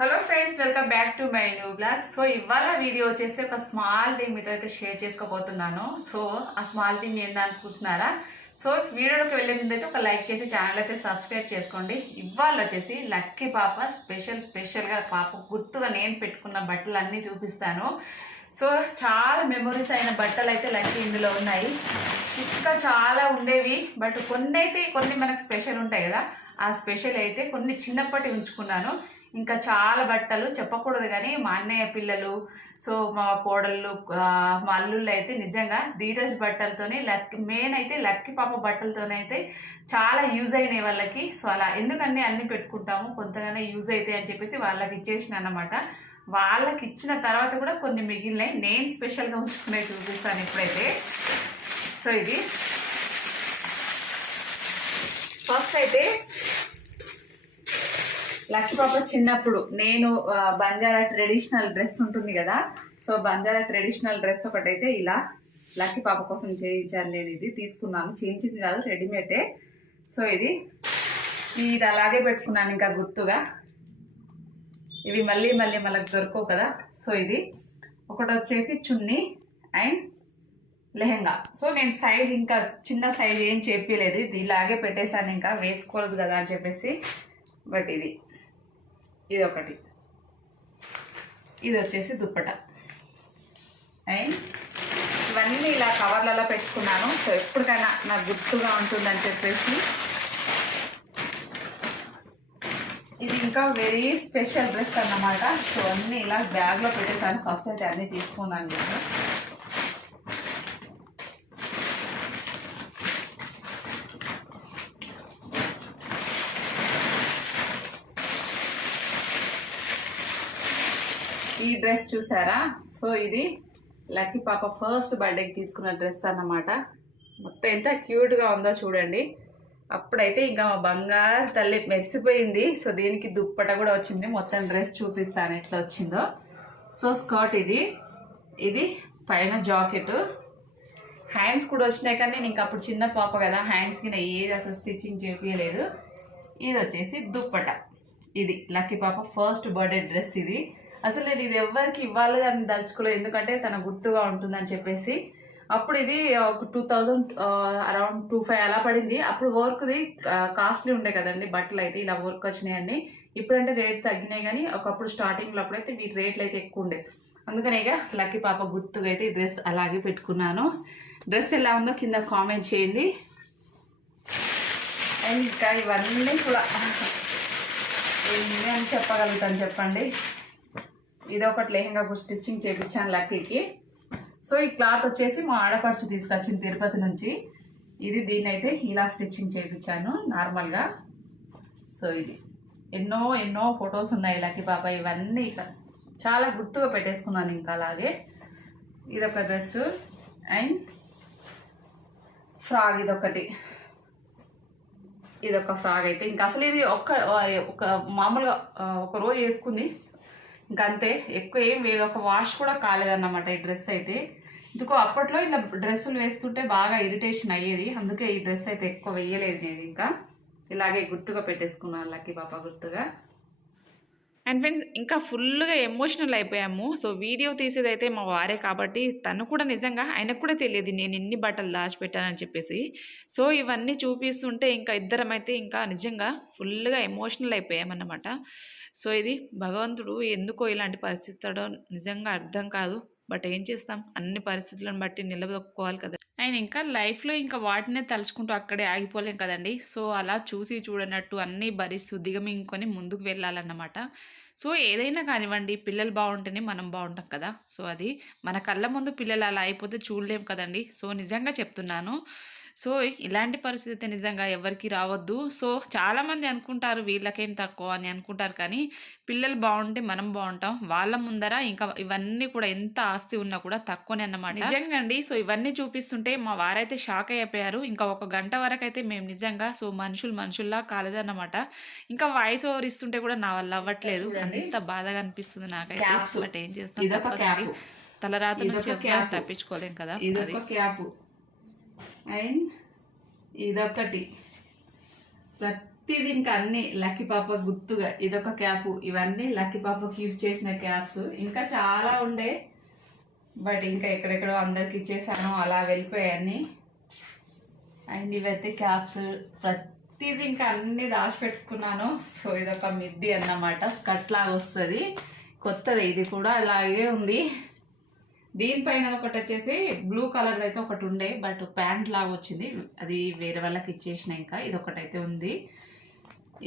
Hello friends welcome back to my new blog so ఇవాళ video వచ్చేసి ఒక small thing మీతో అయితే షేర్ చేసుకోబోతున్నాను. సో ఆ స్మాల్ థింగ్ ఏందనుకుంటున్నారా సో వీడియోలోకి వెళ్ళే ముందు అయితే ఒక లైక్ చేసి ఛానల్ అయితే సబ్స్క్రైబ్ చేసుకోండి. ఇవాళ వచ్చేసి లక్కీ పాప స్పెషల్ స్పెషల్గా పాప గుర్తుగా నేను పెట్టుకున్న బట్టలు అన్నీ చూపిస్తాను. సో చాలా మెమొరీస్ అయిన బట్టలు అయితే లక్కీ ఇందులో ఉన్నాయి. ఇంకా చాలా ఉండేవి బట్ కొన్ని అయితే కొన్ని మనకు స్పెషల్ ఉంటాయి కదా. ఆ స్పెషల్ అయితే కొన్ని చిన్నప్పటి ఉంచుకున్నాను. ఇంకా చాలా బట్టలు చెప్పకూడదు కానీ మా అన్నయ్య పిల్లలు సో మా కోడళ్ళు మా అల్లుళ్ళు అయితే నిజంగా ధీరజ్ బట్టలతోనే లక్ మెయిన్ అయితే లక్కీ పాప బట్టలతోనే అయితే చాలా యూజ్ అయినాయి వాళ్ళకి. సో అలా ఎందుకంటే అన్ని పెట్టుకుంటాము? కొంతగానే యూజ్ అవుతాయి అని చెప్పేసి వాళ్ళకి ఇచ్చేసిన అన్నమాట. వాళ్ళకి ఇచ్చిన తర్వాత కూడా కొన్ని మిగిలినాయి. నేను స్పెషల్గా ఉంచుకునే చూపిస్తాను ఇప్పుడైతే. సో ఇది. ఫస్ట్ అయితే లక్కీ పాప చిన్నప్పుడు నేను బంజారా ట్రెడిషనల్ డ్రెస్ ఉంటుంది కదా సో బంజారా ట్రెడిషనల్ డ్రెస్ ఒకటైతే ఇలా లక్కీ పాప కోసం చేయించాను నేను ఇది తీసుకున్నాను. చేయించింది కాదు రెడీమేడే. సో ఇది ఇది అలాగే పెట్టుకున్నాను ఇంకా గుర్తుగా. ఇవి మళ్ళీ మళ్ళీ మనకు దొరకవు కదా. సో ఇది ఒకటి వచ్చేసి చున్నీ అండ్ లెహెంగా. సో నేను సైజ్ ఇంకా చిన్న సైజ్ ఏం చెప్పలేదు ఇది ఇలాగే పెట్టేశాను ఇంకా వేసుకోలేదు కదా అని చెప్పేసి. బట్ ఇది ఇది ఒకటి ఇది వచ్చేసి దుప్పట. అండ్ ఇవన్నీ ఇలా కవర్లలో పెట్టుకున్నాను. సో ఎప్పటికైనా నాకు గుర్తుగా ఉంటుందని చెప్పేసి. ఇది ఇంకా వెరీ స్పెషల్ డ్రెస్ అన్నమాట. సో అన్నీ ఇలా బ్యాగ్లో పెట్టేసాను. ఫస్ట్ అయితే అన్నీ తీసుకున్నాను నేను. ఈ డ్రెస్ చూసారా? సో ఇది లక్కీ పాప ఫస్ట్ బర్త్డేకి తీసుకున్న డ్రెస్ అన్నమాట. మొత్తం ఎంత క్యూట్గా ఉందో చూడండి. అప్పుడైతే ఇంకా మా బంగారు తల్లి మెరిసిపోయింది. సో దీనికి దుప్పట కూడా వచ్చింది. మొత్తం డ్రెస్ చూపిస్తాను ఎట్లా వచ్చిందో. సో స్కర్ట్ ఇది. ఇది పైన జాకెట్. హ్యాండ్స్ కూడా వచ్చినాయి కానీ నేను ఇంకా అప్పుడు చిన్న పాప కదా హ్యాండ్స్కి నేను ఏది అసలు స్టిచ్చింగ్ చేపించలేదు ఇది వచ్చేసి దుప్పట. ఇది లక్కీ పాప ఫస్ట్ బర్త్డే డ్రెస్ ఇది. అసలు నేను ఇది ఎవరికి ఇవ్వాలి అని దలుచుకోలేదు ఎందుకంటే తన గుర్తుగా ఉంటుందని చెప్పేసి. అప్పుడు ఇది ఒక two thousand around two five అలా పడింది. అప్పుడు వర్క్ది కాస్ట్లీ ఉండే కదండి. బట్టలు అయితే ఇలా వర్క్ వచ్చినాయి అన్ని. ఇప్పుడంటే రేట్ తగ్గినాయి కానీ ఒకప్పుడు స్టార్టింగ్లో అప్పుడైతే వీటి రేట్లు అయితే ఎక్కువ ఉండే. అందుకనే ఇక లక్కీ పాప గుర్తుగా అయితే ఈ డ్రెస్ అలాగే పెట్టుకున్నాను. డ్రెస్ ఎలా ఉందో కింద కామెంట్ చేయండి. అండ్ ఇంకా ఇవన్నీ కూడా. ఎన్ని అని చెప్పగలుగుతాను చెప్పండి. ఇది ఒకటి లెహంగా కూడా స్టిచ్చింగ్ చేయించాను లక్కీకి. సో ఈ క్లాత్ వచ్చేసి మా ఆడపడుచు తీసుకొచ్చింది తిరుపతి నుంచి. ఇది దీన్ని అయితే హీలా స్టిచ్చింగ్ చేయించాను నార్మల్గా. సో ఇది. ఎన్నో ఎన్నో ఫొటోస్ ఉన్నాయి లక్కీ బాబా ఇవన్నీ ఇక చాలా గుర్తుగా పెట్టేసుకున్నాను ఇంకా అలాగే. ఇదొక డ్రెస్ అండ్ ఫ్రాగ్ ఇదొకటి. ఇదొక ఫ్రాగ్ అయితే ఇంకా అసలు ఇది ఒక్క ఒక మామూలుగా ఒక రోజు వేసుకుంది. గంతే అంతే ఎక్కువ ఏం లేదు ఒక వాష్ కూడా కాలేదన్నమాట ఈ డ్రెస్ అయితే. ఎందుకో అప్పట్లో ఇట్లా డ్రెస్సులు వేస్తుంటే బాగా ఇరిటేషన్ అయ్యేది. అందుకే ఈ డ్రెస్ అయితే ఎక్కువ వేయలేదు నేను ఇంకా. ఇలాగే గుర్తుగా పెట్టేసుకున్నాను లక్కీ పాప గుర్తుగా. అండ్ ఫ్రెండ్స్ ఇంకా ఫుల్గా ఎమోషనల్ అయిపోయాము. సో వీడియో తీసేదైతే మా వారే కాబట్టి తను కూడా నిజంగా ఆయనకు కూడా తెలియదు నేను ఎన్ని బట్టలు దాచిపెట్టానని చెప్పేసి. సో ఇవన్నీ చూపిస్తుంటే ఇంకా ఇద్దరం అయితే ఇంకా నిజంగా ఫుల్గా ఎమోషనల్ అయిపోయామన్నమాట. సో ఇది భగవంతుడు ఎందుకో ఇలాంటి పరిస్థితి నిజంగా అర్థం కాదు. బట్ ఏం చేస్తాం? అన్ని పరిస్థితులను బట్టి నిలదొక్కుకోవాలి కదా. ఆయన ఇంకా లైఫ్లో ఇంకా వాటినే తలుచుకుంటూ అక్కడే ఆగిపోలేం కదండి. సో అలా చూసి చూడనట్టు అన్నీ భరిస్తూ దిగమింగుకొని ముందుకు వెళ్ళాలన్నమాట. సో ఏదైనా కానివ్వండి పిల్లలు బాగుంటేనే మనం బాగుంటాం కదా. సో అది మన కళ్ళ ముందు పిల్లలు అలా అయిపోతే చూడలేం కదండి. సో నిజంగా చెప్తున్నాను. సో ఇలాంటి పరిస్థితి అయితే నిజంగా ఎవరికి రావద్దు. సో చాలామంది అనుకుంటారు వీళ్ళకేం తక్కువ అని అనుకుంటారు కానీ పిల్లలు బాగుంటే మనం బాగుంటాం. వాళ్ళ ముందర ఇంకా ఇవన్నీ కూడా ఎంత ఆస్తి ఉన్నా కూడా తక్కువనే అన్నమాట. నిజంగా అండి సో ఇవన్నీ చూపిస్తుంటే మా వారైతే షాక్ అయిపోయారు. ఇంకా ఒక గంట వరకు అయితే మేము నిజంగా సో మనుషులు మనుషుల్లా కాలేదన్నమాట. ఇంకా వాయిస్ ఓవర్ ఇస్తుంటే కూడా నా వల్ల అవ్వట్లేదు. అంత బాధగా అనిపిస్తుంది నాకైతే. బట్ ఏం చేస్తాం తప్పదండి. తలరాత నుంచి. తప్పించుకోలేం కదా అది. అండ్ ఇదొకటి ప్రతిది ఇంకా అన్ని లక్కీ పాప గుర్తుగా ఇదొక క్యాప్ ఇవన్నీ లక్కీ పాపకి యూజ్ చేసిన క్యాప్స్. ఇంకా చాలా ఉండే బట్ ఇంకా ఎక్కడెక్కడో అందరికి ఇచ్చేసాను అలా వెళ్ళిపోయాయన్ని అండ్ ఇవైతే క్యాప్స్ ప్రతిది ఇంకా అన్ని దాచిపెట్టుకున్నాను. సో ఇదొక మిడ్డీ అన్నమాట స్కట్ లాగా వస్తుంది. కొత్తది ఇది కూడా అలాగే ఉంది. దీనిపైన ఒకటి వచ్చేసి బ్లూ కలర్ అయితే ఒకటి ఉండే బట్ ప్యాంట్ లాగా వచ్చింది. అది వేరే వాళ్ళకి ఇచ్చేసిన ఇంకా. ఇది ఒకటి అయితే ఉంది.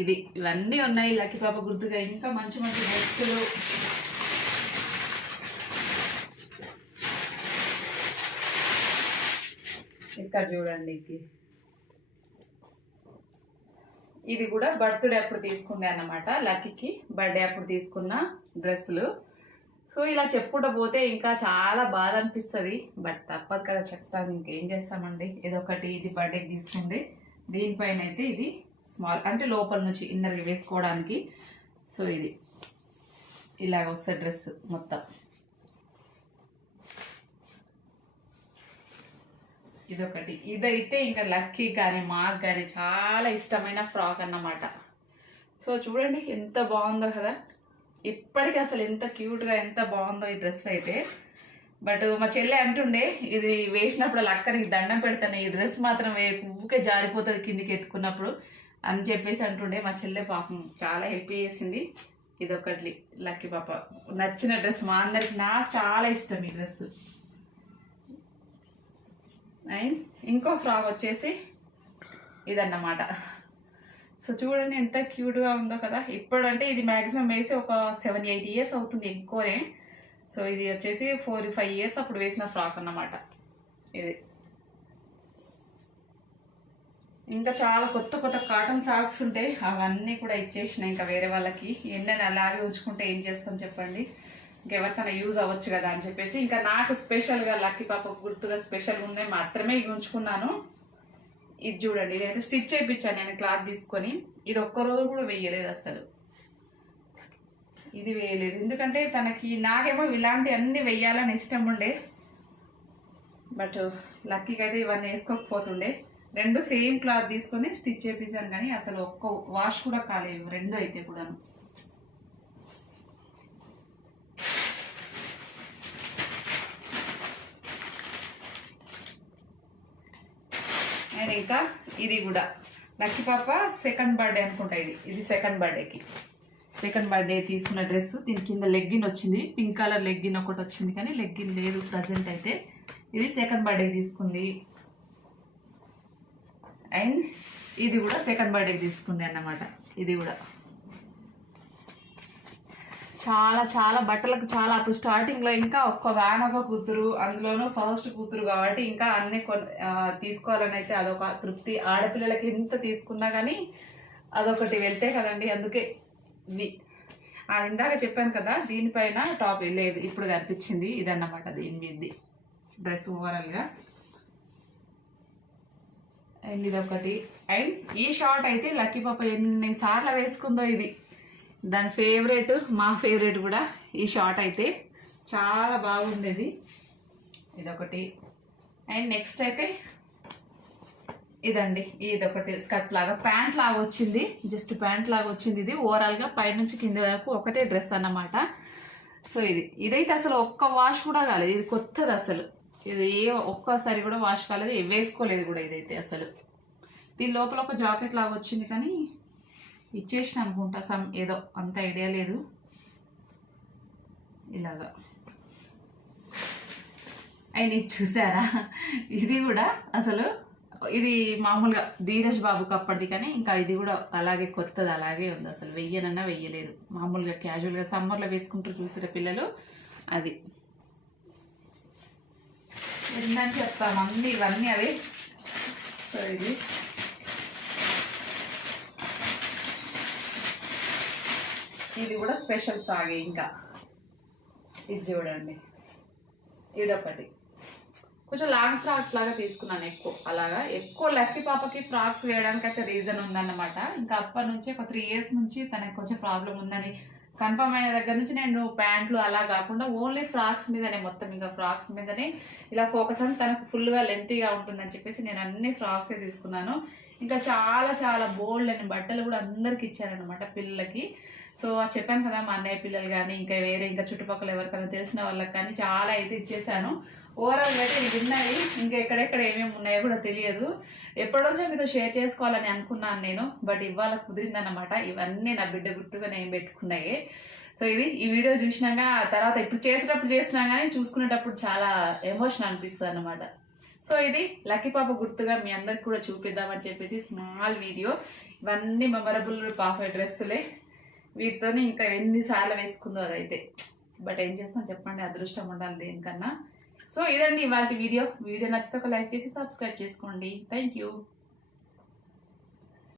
ఇది ఇవన్నీ ఉన్నాయి. లక్కీ పాప గుర్తుగా ఇంకా మంచి మంచి డ్రెస్సులు. ఇక్కడ చూడండి ఇది. ఇది కూడా బర్త్డే అప్పుడు తీసుకుంది అన్నమాట లక్కీకి. బర్త్డే అప్పుడు తీసుకున్న డ్రెస్సులు. సో ఇలా చెప్పుకుంటూ పోతే ఇంకా చాలా బాధ అనిపిస్తుంది. బట్ తప్పదు కదా చెప్తాను ఇంకేం చేస్తామండి? ఇదొకటి ఇది బర్త్డేకి తీసుకుంది. దీనిపైన అయితే ఇది స్మాల్ అంటే లోపల నుంచి ఇన్నర్కి వేసుకోవడానికి. సో ఇది. ఇలాగ వస్తుంది డ్రెస్ మొత్తం. ఇదొకటి. ఇదైతే ఇంకా లక్కీ కానీ మాకు కానీ చాలా ఇష్టమైన ఫ్రాక్ అన్నమాట. సో చూడండి ఎంత బాగుందో కదా. ఇప్పటికీ అసలు ఎంత క్యూట్గా ఎంత బాగుందో ఈ డ్రెస్ అయితే. బట్ మా చెల్లె అంటుండే ఇది వేసినప్పుడు అక్కడికి దండం పెడతాను ఈ డ్రెస్ మాత్రం వే ఊకే జారిపోతుంది కిందికి ఎత్తుకున్నప్పుడు అని చెప్పేసి అంటుండే. మా చెల్లె పాపం చాలా హెల్ప్ చేసింది. ఇది ఒకటి లక్కీ పాప. నచ్చిన డ్రెస్ మా అందరికి నాకు చాలా ఇష్టం ఈ డ్రెస్. అండ్ ఇంకో ఫ్రాక్ వచ్చేసి ఇదన్నమాట. సో చూడండి ఎంత క్యూట్గా ఉందో కదా ఇప్పుడు అంటే ఇది మ్యాక్సిమం వేసి ఒక సెవెన్ ఎయిట్ ఇయర్స్ అవుతుంది ఎక్కువనే. సో ఇది వచ్చేసి ఫోర్ ఫైవ్ ఇయర్స్ అప్పుడు వేసిన ఫ్రాక్ అన్నమాట. ఇది. ఇంకా చాలా కొత్త కొత్త కాటన్ ఫ్రాక్స్ ఉంటాయి అవన్నీ కూడా ఇచ్చేసిన ఇంకా వేరే వాళ్ళకి. ఎన్నైనా అలాగే ఉంచుకుంటే ఏం చేస్తాం చెప్పండి. ఇంకెవరికైనా యూజ్ అవ్వచ్చు కదా అని చెప్పేసి. ఇంకా నాకు స్పెషల్గా లక్కీ పాప గుర్తుగా స్పెషల్గా ఉన్నాయి మాత్రమే ఇవి ఉంచుకున్నాను. ఇది చూడండి ఇదైతే స్టిచ్ చేయించాను నేను క్లాత్ తీసుకొని. ఇది ఒక్క రోజు కూడా వేయలేదు అసలు. ఇది వేయలేదు. ఎందుకంటే తనకి నాకేమో ఇలాంటి అన్ని వేయాలని ఇష్టం ఉండే. బట్ లక్కీకి అయితే ఇవన్నీ వేసుకోకపోతుండే. రెండు సేమ్ క్లాత్ తీసుకొని స్టిచ్ చేపించాను కానీ అసలు ఒక్క వాష్ కూడా కాలేవు రెండు అయితే కూడాను అండ్ ఇంకా ఇది కూడా. లక్కీ పాప సెకండ్ బర్త్డే అనుకుంటా ఇది. ఇది సెకండ్ బర్త్డేకి సెకండ్ బర్త్డే తీసుకున్న డ్రెస్ దీని కింద లెగ్గిన్ వచ్చింది. పింక్ కలర్ లెగ్గిన్ ఒకటి వచ్చింది కానీ లెగ్గిన్ లేదు ప్రజెంట్ అయితే. ఇది సెకండ్ బర్త్డే తీసుకుంది. అండ్ ఇది కూడా సెకండ్ బర్త్డే తీసుకుంది అన్నమాట. ఇది కూడా. చాలా చాలా బట్టలకు చాలా అప్పుడు స్టార్టింగ్లో ఇంకా ఒక్క గానొక కూతురు అందులోనూ ఫస్ట్ కూతురు కాబట్టి ఇంకా అన్ని కొన్ తీసుకోవాలని అయితే అదొక తృప్తి. ఆడపిల్లలకి ఎంత తీసుకున్నా కానీ అదొకటి వెళ్తే కదండి అందుకే ఇవి ఇందాక చెప్పాను కదా దీనిపైన టాప్ లేదు ఇప్పుడు కనిపించింది ఇదన్నమాట దీని మీది డ్రెస్ ఓవరాల్గా అండ్ ఇదొకటి. అండ్ ఈ షార్ట్ అయితే లక్కీ పాప ఎన్ని సార్లు వేసుకుందో ఇది. దాని ఫేవరెట్ మా ఫేవరెట్ కూడా ఈ షార్ట్ అయితే. చాలా బాగుండేది. ఇదొకటి. అండ్ నెక్స్ట్ అయితే ఇదండి. ఇదొకటి స్కర్ట్ లాగా. ప్యాంట్ లాగా వచ్చింది. జస్ట్ ప్యాంట్ లాగా వచ్చింది ఇది. ఓవరాల్గా పైనుంచి కింది వరకు ఒకటే డ్రెస్ అన్నమాట. సో ఇది. ఇదైతే అసలు ఒక్క వాష్ కూడా కాలేదు. ఇది కొత్తది అసలు. ఇది ఏ ఒక్కసారి కూడా వాష్ కాలేదు. వేసుకోలేదు కూడా ఇదైతే అసలు. దీని లోపల ఒక జాకెట్ లాగా వచ్చింది కానీ ఇచ్చేసిన అనుకుంటా. సమ్ ఏదో అంత ఐడియా లేదు. ఇలాగా. అండ్ ఇది చూసారా? ఇది కూడా అసలు ఇది మామూలుగా ధీరజ్ బాబుకి అప్పటిది కానీ ఇంకా ఇది కూడా అలాగే కొత్తది అలాగే ఉంది. అసలు వెయ్యనన్నా వెయ్యలేదు. మామూలుగా క్యాజువల్గా సమ్మర్లో వేసుకుంటూ చూసిన పిల్లలు? అది. ఏంటని చెప్తాను అన్నీ ఇవన్నీ అవి. సో ఇది ఇది కూడా స్పెషల్ ఫ్రాగే ఇంకా. ఇది చూడండి. ఇదొకటి. కొంచెం లాంగ్ ఫ్రాక్స్ లాగా తీసుకున్నాను ఎక్కువ. అలాగా ఎక్కువ లక్కీ పాపకి ఫ్రాక్స్ వేయడానికి అయితే రీజన్ ఉందన్నమాట. ఇంకా అప్పటి నుంచి ఒక త్రీ ఇయర్స్ నుంచి తనకి కొంచెం ప్రాబ్లం ఉందని కన్ఫర్మ్ అయిన దగ్గర నుంచి నేను ప్యాంట్లు అలా కాకుండా ఓన్లీ ఫ్రాక్స్ మీదనే మొత్తం ఇంకా ఫ్రాక్స్ మీదనే ఇలా ఫోకస్ అని తనకు ఫుల్గా లెంతీగా ఉంటుందని చెప్పేసి నేను అన్ని ఫ్రాక్సే తీసుకున్నాను. ఇంకా చాలా చాలా బోల్డ్ అని బట్టలు కూడా అందరికి ఇచ్చారనమాట పిల్లలకి. సో చెప్పాను కదా మా అన్నయ్య పిల్లలు కానీ ఇంకా వేరే ఇంకా చుట్టుపక్కల ఎవరికైనా తెలిసిన వాళ్ళకి కానీ చాలా అయితే ఇచ్చేసాను. ఓవరాల్ అయితే ఇవి ఉన్నాయి. ఇంకా ఎక్కడెక్కడ ఏమేమి ఉన్నాయో కూడా తెలియదు. ఎప్పటినుంచో మీతో షేర్ చేసుకోవాలని అనుకున్నాను నేను బట్ ఇవాళ కుదిరిందన్నమాట. ఇవన్నీ నా బిడ్డ గుర్తుగా నేను పెట్టుకున్నాయి. సో ఇది ఈ వీడియో చూసినాక తర్వాత ఇప్పుడు చేసేటప్పుడు చేసినా కానీ చూసుకునేటప్పుడు చాలా ఎమోషన్ అనిపిస్తుంది అన్నమాట సో ఇది లక్కీ పాప గుర్తుగా మీ అందరికి కూడా చూపిద్దామని చెప్పేసి స్మాల్ వీడియో. ఇవన్నీ మెమరబుల్ పాప డ్రెస్సులే. వీటితోనే ఇంకా ఎన్నిసార్లు వేసుకుందో అదైతే. బట్ ఏం చేస్తాం? చెప్పండి. అదృష్టం ఉండాలి దేనికన్నా. సో ఇదండి ఇవాళ వీడియో. వీడియో నచ్చితే ఒక లైక్ చేసి సబ్స్క్రైబ్ చేసుకోండి. Thank you.